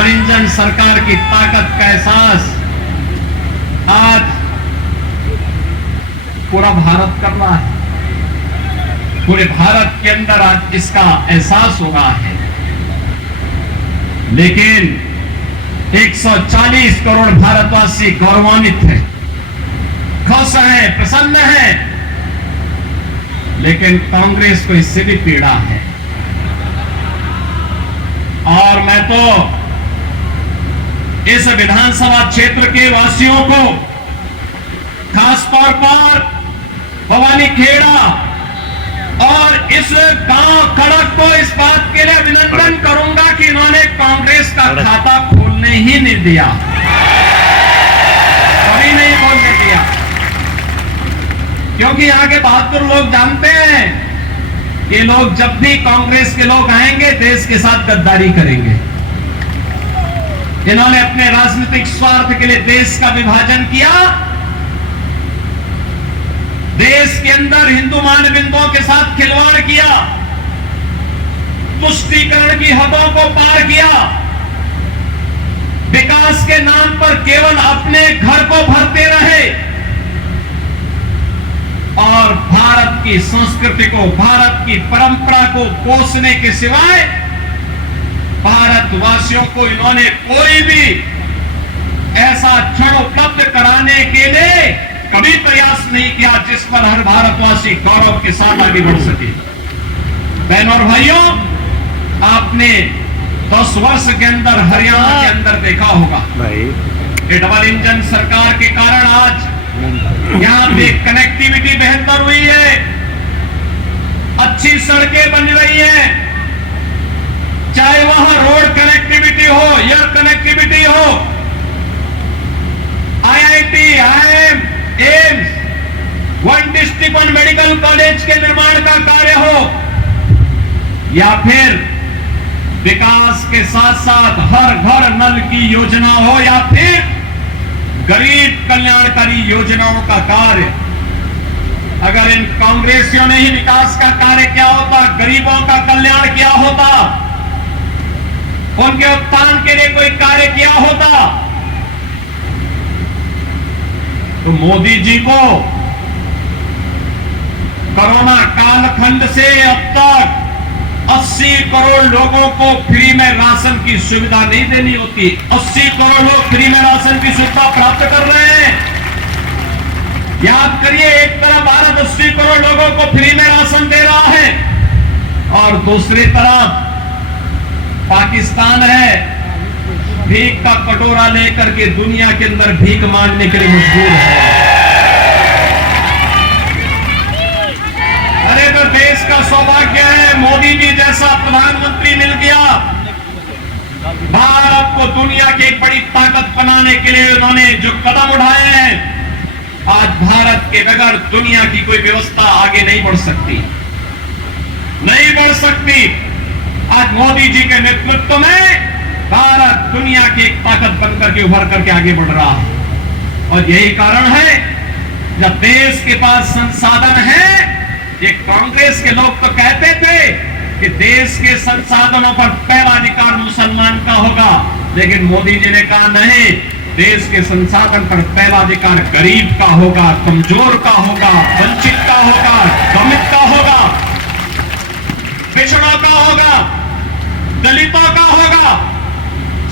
Double engine सरकार की ताकत का एहसास आज पूरा भारत कर रहा है। पूरे भारत के अंदर आज इसका एहसास हो रहा है। लेकिन 140 करोड़ भारतवासी गौरवान्वित हैं, खुश हैं, प्रसन्न हैं, लेकिन कांग्रेस को इससे भी पीड़ा है। और मैं तो इस विधानसभा क्षेत्र के वासियों को, खास तौर पर भवानी खेड़ा और इस गांव खड़क को इस बात के लिए अभिनंदन करूंगा कि इन्होंने कांग्रेस का खाता खोलने ही नहीं दिया, कभी नहीं खोलने दिया। क्योंकि यहां के बहादुर लोग जानते हैं कि लोग जब भी कांग्रेस के लोग आएंगे देश के साथ गद्दारी करेंगे। इन्होंने अपने राजनीतिक स्वार्थ के लिए देश का विभाजन किया, देश के अंदर हिंदू मानबिंदुओं के साथ खिलवाड़ किया, तुष्टीकरण की हदों को पार किया, विकास के नाम पर केवल अपने घर को भरते रहे और भारत की संस्कृति को, भारत की परंपरा को पोषने के सिवाय भारतवासियों को इन्होंने कोई भी ऐसा क्षण उपलब्ध कराने के लिए कभी प्रयास नहीं किया जिस पर हर भारतवासी गौरव के साथ आगे बढ़ सके। बहनों और भाइयों, आपने 10 वर्ष के अंदर हरियाणा के अंदर देखा होगा कि डबल इंजन सरकार के कारण आज यहां पे कनेक्टिविटी बेहतर हुई है, अच्छी सड़कें बन रही हैं, चाहे वहां रोड कनेक्टिविटी हो, एयर कनेक्टिविटी हो, IIT, IIM, AIIMS, one district one medical college के निर्माण का कार्य हो, या फिर विकास के साथ साथ हर घर नल की योजना हो, या फिर गरीब कल्याणकारी योजनाओं का कार्य। अगर इन कांग्रेसियों ने ही विकास का कार्य किया होता, गरीबों का कल्याण किया होता, उनके उत्थान के लिए कोई कार्य किया होता, तो मोदी जी को कोरोना कालखंड से अब तक 80 करोड़ लोगों को फ्री में राशन की सुविधा नहीं देनी होती। 80 करोड़ लोग फ्री में राशन की सुविधा प्राप्त कर रहे हैं। याद करिए, एक तरफ भारत 80 करोड़ लोगों को फ्री में राशन दे रहा है और दूसरी तरफ पाकिस्तान है, भीख का कटोरा लेकर के दुनिया के अंदर भीख मांगने के लिए मजबूर है। अरे तो देश का सौभाग्य है, मोदी जी जैसा प्रधानमंत्री मिल गया। भारत को दुनिया की एक बड़ी ताकत बनाने के लिए उन्होंने जो कदम उठाए हैं, आज भारत के बगैर दुनिया की कोई व्यवस्था आगे नहीं बढ़ सकती, नहीं बढ़ सकती। आज मोदी जी के नेतृत्व में भारत दुनिया की एक ताकत बनकर के उभर करके आगे बढ़ रहा है। और यही कारण है, जब देश के पास संसाधन है, ये कांग्रेस के लोग तो कहते थे कि देश के संसाधनों पर पहला अधिकार मुसलमान का होगा, लेकिन मोदी जी ने कहा नहीं, देश के संसाधन पर पहला अधिकार गरीब का होगा, कमजोर का होगा, वंचित का होगा, दलित का होगा, पिछड़ों का होगा, दलितों का होगा।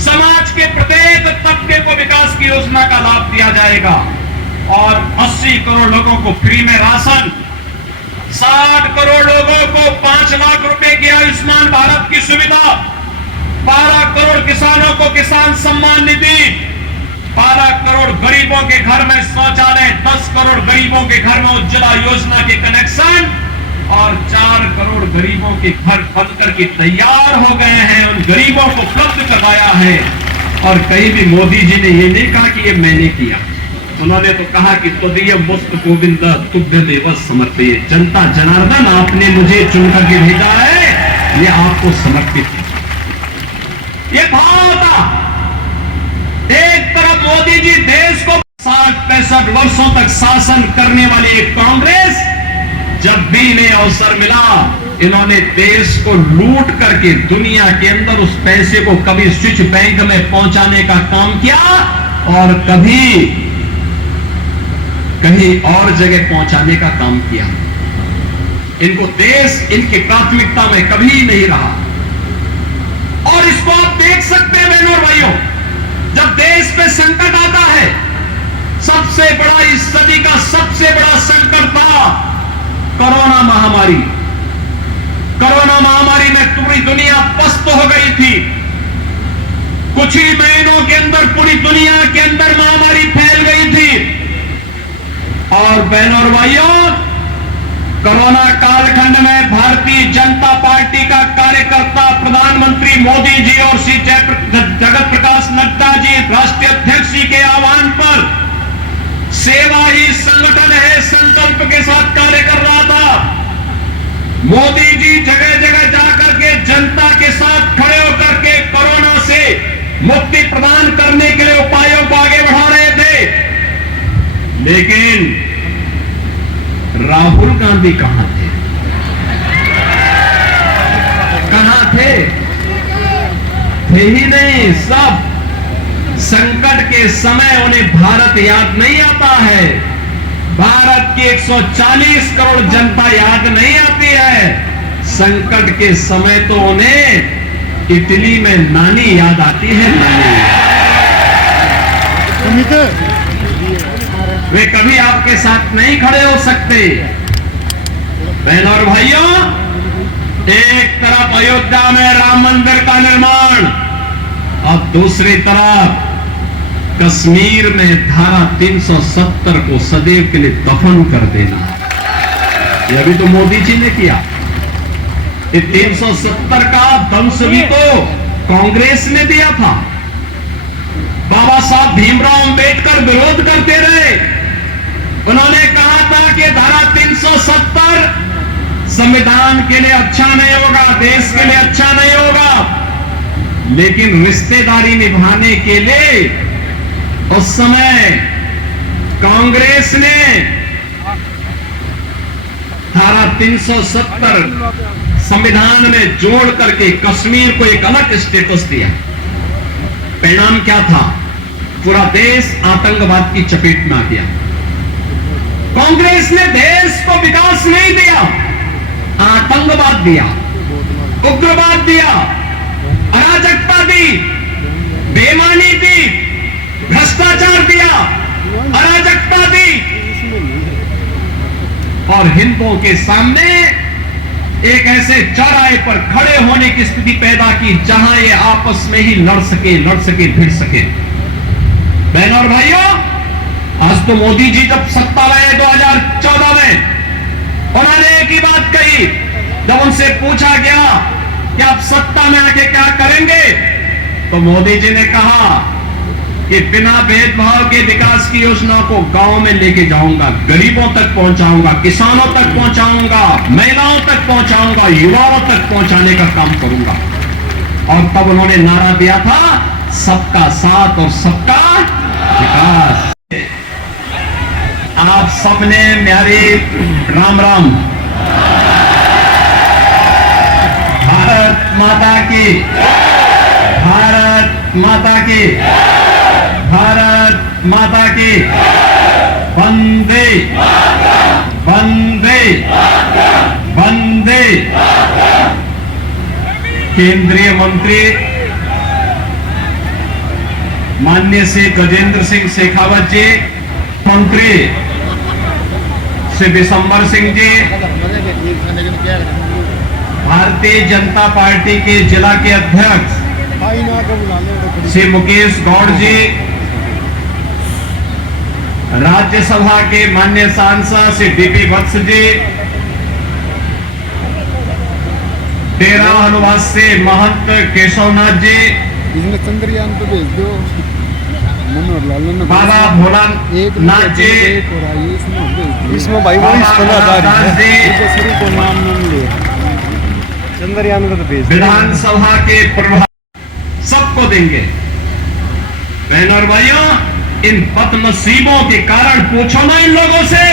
समाज के प्रत्येक तबके को विकास की योजना का लाभ दिया जाएगा। और 80 करोड़ लोगों को फ्री में राशन, 60 करोड़ लोगों को 5 लाख रुपए की आयुष्मान भारत की सुविधा, 12 करोड़ किसानों को किसान सम्मान निधि, 12 करोड़ गरीबों के घर में शौचालय, 10 करोड़ गरीबों के घर में उज्ज्वला योजना के कनेक्शन और 4 करोड़ गरीबों के घर बनकर के तैयार हो गए हैं। उन गरीबों को उपलब्ध कराया है। और कहीं भी मोदी जी ने ये नहीं कहा कि ये मैंने किया, उन्होंने तो कहा कि तुदीय मुस्त गोविंद तुभ्य देव समर्पित। जनता जनार्दन, आपने मुझे चुनकर के भेजा है, ये आपको समर्पित है। ये भाव था। एक तरफ मोदी जी देश को 60-65 वर्षों तक शासन करने वाली एक कांग्रेस, जब भी इन्हें अवसर मिला इन्होंने देश को लूट करके दुनिया के अंदर उस पैसे को कभी स्विच बैंक में पहुंचाने का काम किया और कभी कहीं और जगह पहुंचाने का काम किया। इनको देश इनकी प्राथमिकता में कभी नहीं रहा। और इसको आप देख सकते हैं बहनों और भाइयों, जब देश पे संकट आता है, सबसे बड़ा इस सदी का सबसे बड़ा संकट था कोरोना महामारी। कोरोना महामारी में पूरी दुनिया पस्त हो गई थी। कुछ ही महीनों के अंदर पूरी दुनिया के अंदर महामारी फैल गई थी। और बहनों और भाइयों, कोरोना कालखंड में भारतीय जनता पार्टी का कार्यकर्ता प्रधानमंत्री मोदी जी और श्री जगत प्रकाश नड्डा जी राष्ट्रीय अध्यक्ष जी के आह्वान पर सेवा ही संगठन है संकल्प के साथ कार्य कर रहा था। मोदी जी जगह जगह जाकर के जनता के साथ खड़े होकर के कोरोना से मुक्ति प्रदान करने के लिए उपायों को आगे बढ़ा रहे थे। लेकिन राहुल गांधी कहां थे? कहां थे? थे ही नहीं। सब संकट के समय उन्हें भारत याद नहीं आता है। भारत की 140 करोड़ जनता याद नहीं आती है। संकट के समय तो उन्हें इटली में नानी याद आती है। नानी वे कभी आपके साथ नहीं खड़े हो सकते। बहनों और भाइयों, एक तरफ अयोध्या में राम मंदिर का निर्माण और दूसरी तरफ कश्मीर में धारा 370 को सदैव के लिए दफन कर देना। यह भी तो मोदी जी ने किया। ये 370 का दंश भी तो कांग्रेस ने दिया था। बाबा साहब भीमराव अंबेडकर विरोध करते रहे। उन्होंने कहा था कि धारा 370 संविधान के लिए अच्छा नहीं होगा, देश के लिए अच्छा नहीं होगा। लेकिन रिश्तेदारी निभाने के लिए उस समय कांग्रेस ने धारा 370 संविधान में जोड़ करके कश्मीर को एक अलग स्टेटस दिया। परिणाम क्या था? पूरा देश आतंकवाद की चपेट में आ गया। कांग्रेस ने देश को विकास नहीं दिया, आतंकवाद दिया, उग्रवाद दिया, अराजकता दी, बेईमानी दी, भ्रष्टाचार दिया, अराजकता दी और हिंदुओं के सामने एक ऐसे चौराहे पर खड़े होने की स्थिति पैदा की जहां ये आपस में ही लड़ सके, भिड़ सके। बहनों और भाइयों, आज तो मोदी जी जब सत्ता में 2014 में उन्होंने एक ही बात कही। जब उनसे पूछा गया कि आप सत्ता में आके क्या करेंगे, तो मोदी जी ने कहा कि बिना भेदभाव के विकास की योजना को गांव में लेके जाऊंगा, गरीबों तक पहुंचाऊंगा, किसानों तक पहुंचाऊंगा, महिलाओं तक पहुंचाऊंगा, युवाओं तक पहुंचाने का काम करूंगा। और तब उन्होंने नारा दिया था, सबका साथ और सबका विकास। आप सबने मेरे राम राम। भारत माता की, भारत माता की, भारत माता की। वंदे वंदे वंदे। केंद्रीय मंत्री माननीय श्री गजेंद्र सिंह शेखावत जी, मंत्री श्री विशंबर सिंह जी, भारतीय जनता पार्टी के जिला के अध्यक्ष श्री मुकेश गौड़ जी, राज्यसभा के माननीय सांसद श्री डीपी वत्स जी, डेरा हनुवास से महंत केशवनाथ जी, चंद्रयान को भेज दो। बाबा भोलानाथ जी, इसमें भाई वो चंद्रयान को तो भेज, विधानसभा के प्रभार सबको देंगे। बहनों और भाइयों, इन बदनसीबों के कारण पूछो ना इन लोगों से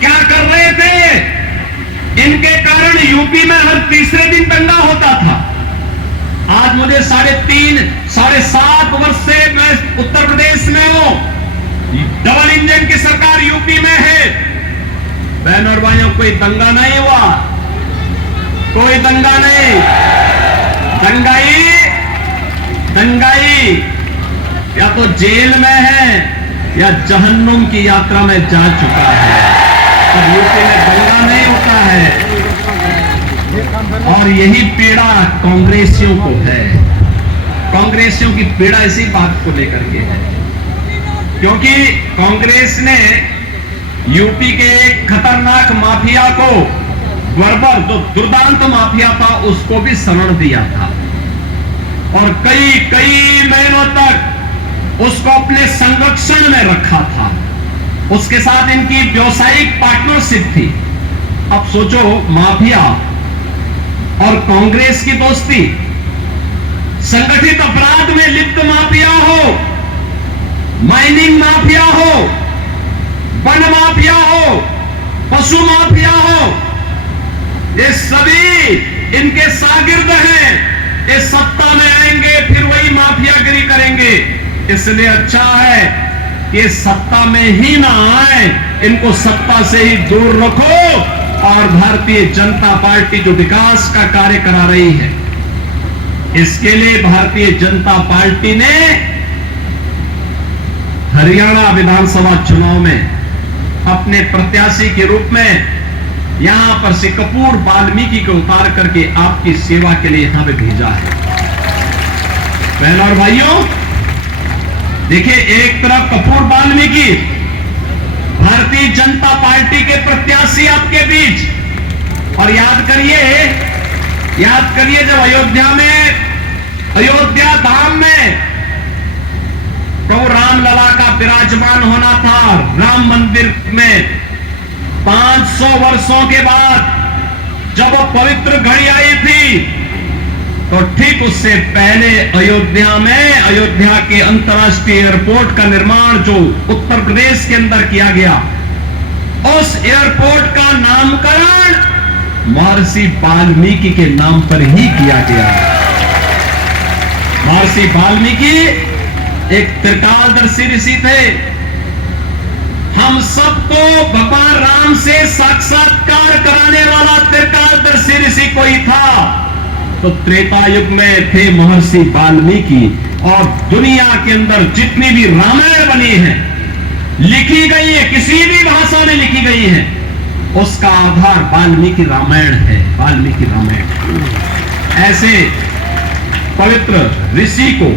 क्या कर रहे थे। इनके कारण यूपी में हर तीसरे दिन दंगा होता था। आज मुझे 3.5-7 वर्ष से मैं उत्तर प्रदेश में हूं, डबल इंजन की सरकार यूपी में है। बहन और भाइयों, कोई दंगा नहीं हुआ, कोई दंगा नहीं। दंगाई या तो जेल में है या जहन्नुम की यात्रा में जा चुका है। अब यूपी में दंगा नहीं होता है, और यही पीड़ा कांग्रेसियों को है। कांग्रेसियों की पीड़ा इसी बात को लेकर के है, क्योंकि कांग्रेस ने यूपी के एक खतरनाक माफिया को, बर्बर जो दुर्दांत माफिया था, उसको भी शरण दिया था और कई महीनों तक उसको अपने संरक्षण में रखा था। उसके साथ इनकी व्यावसायिक पार्टनरशिप थी। अब सोचो, माफिया और कांग्रेस की दोस्ती, संगठित अपराध में लिप्त माफिया हो, माइनिंग माफिया हो, वन माफिया हो, पशु माफिया हो, ये सभी इनके शागिर्द हैं। ये सत्ता में आएंगे फिर वही माफियागिरी करेंगे। इसलिए अच्छा है कि सत्ता में ही ना आए, इनको सत्ता से ही दूर रखो। और भारतीय जनता पार्टी जो विकास का कार्य करा रही है, इसके लिए भारतीय जनता पार्टी ने हरियाणा विधानसभा चुनाव में अपने प्रत्याशी के रूप में यहां पर से कपूर वाल्मीकि को उतार करके आपकी सेवा के लिए यहां पे भेजा है। बहनों और भाइयों, देखिए, एक तरफ कपूर वाल्मीकि भारतीय जनता पार्टी के प्रत्याशी आपके बीच, और याद करिए जब अयोध्या धाम में प्रभु रामलला का विराजमान होना था, राम मंदिर में 500 वर्षों के बाद जब वो पवित्र घड़ी आई थी, तो ठीक उससे पहले अयोध्या के अंतर्राष्ट्रीय एयरपोर्ट का निर्माण जो उत्तर प्रदेश के अंदर किया गया, उस एयरपोर्ट का नामकरण महर्षि वाल्मीकि के नाम पर ही किया गया। महर्षि वाल्मीकि एक त्रिकालदर्शी ऋषि थे। हम सबको भगवान राम से साक्षात्कार कराने वाला त्रिकालदर्शी ऋषि कोई था, तो त्रेता युग में थे महर्षि वाल्मीकि। और दुनिया के अंदर जितनी भी रामायण बनी है, लिखी गई है, किसी भी भाषा में लिखी गई है, उसका आधार वाल्मीकि रामायण है। वाल्मीकि रामायण। ऐसे पवित्र ऋषि को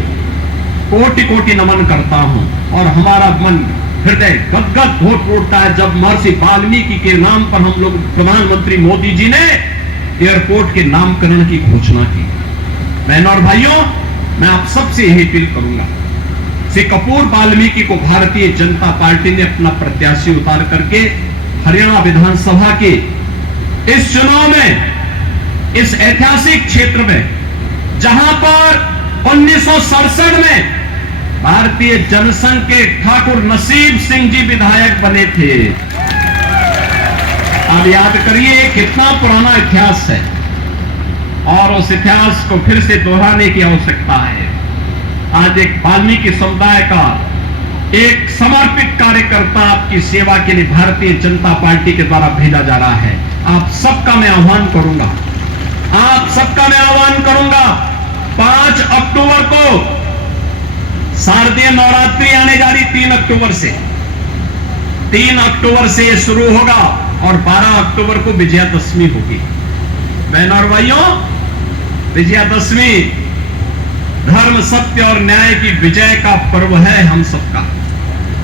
कोटि कोटि नमन करता हूं, और हमारा मन हृदय गदगद हो उठता है जब महर्षि वाल्मीकि के नाम पर हम लोग, प्रधानमंत्री मोदी जी ने एयरपोर्ट के नामकरण की घोषणा की। बहनों और भाइयों, मैं आप सबसे यही अपील करूंगा, श्री कपूर वाल्मीकि को भारतीय जनता पार्टी ने अपना प्रत्याशी उतार करके हरियाणा विधानसभा के इस चुनाव में, इस ऐतिहासिक क्षेत्र में, जहां पर 1967 में भारतीय जनसंघ के ठाकुर नसीब सिंह जी विधायक बने थे। अब याद करिए कितना पुराना इतिहास है, और उस इतिहास को फिर से दोहराने की आवश्यकता है। आज एक वाल्मीकि समुदाय का एक समर्पित कार्यकर्ता आपकी सेवा के लिए भारतीय जनता पार्टी के द्वारा भेजा जा रहा है। आप सबका मैं आह्वान करूंगा, 5 अक्टूबर को शारदीय नवरात्रि आने जा रही, 3 अक्टूबर से ये शुरू होगा, और 12 अक्टूबर को विजयादशमी होगी। बहनों और भाइयों, विजयादशमी धर्म, सत्य और न्याय की विजय का पर्व है हम सबका,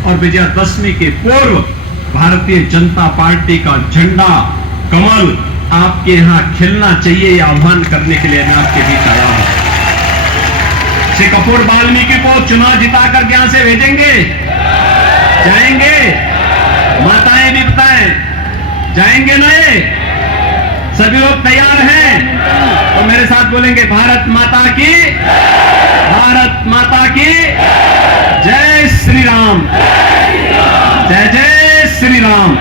और विजयादशमी के पूर्व भारतीय जनता पार्टी का झंडा, कमल आपके यहां खिलना चाहिए। आह्वान करने के लिए मैं आपके बीच आया हूं। श्री कपूर वाल्मीकि को चुनाव जिताकर यहां से भेजेंगे, जाएंगे? माताएं भी बताएं, जाएंगे ना? सभी लोग तैयार हैं? तो मेरे साथ बोलेंगे, भारत माता की, भारत माता की जय श्री राम, जय जय श्री राम।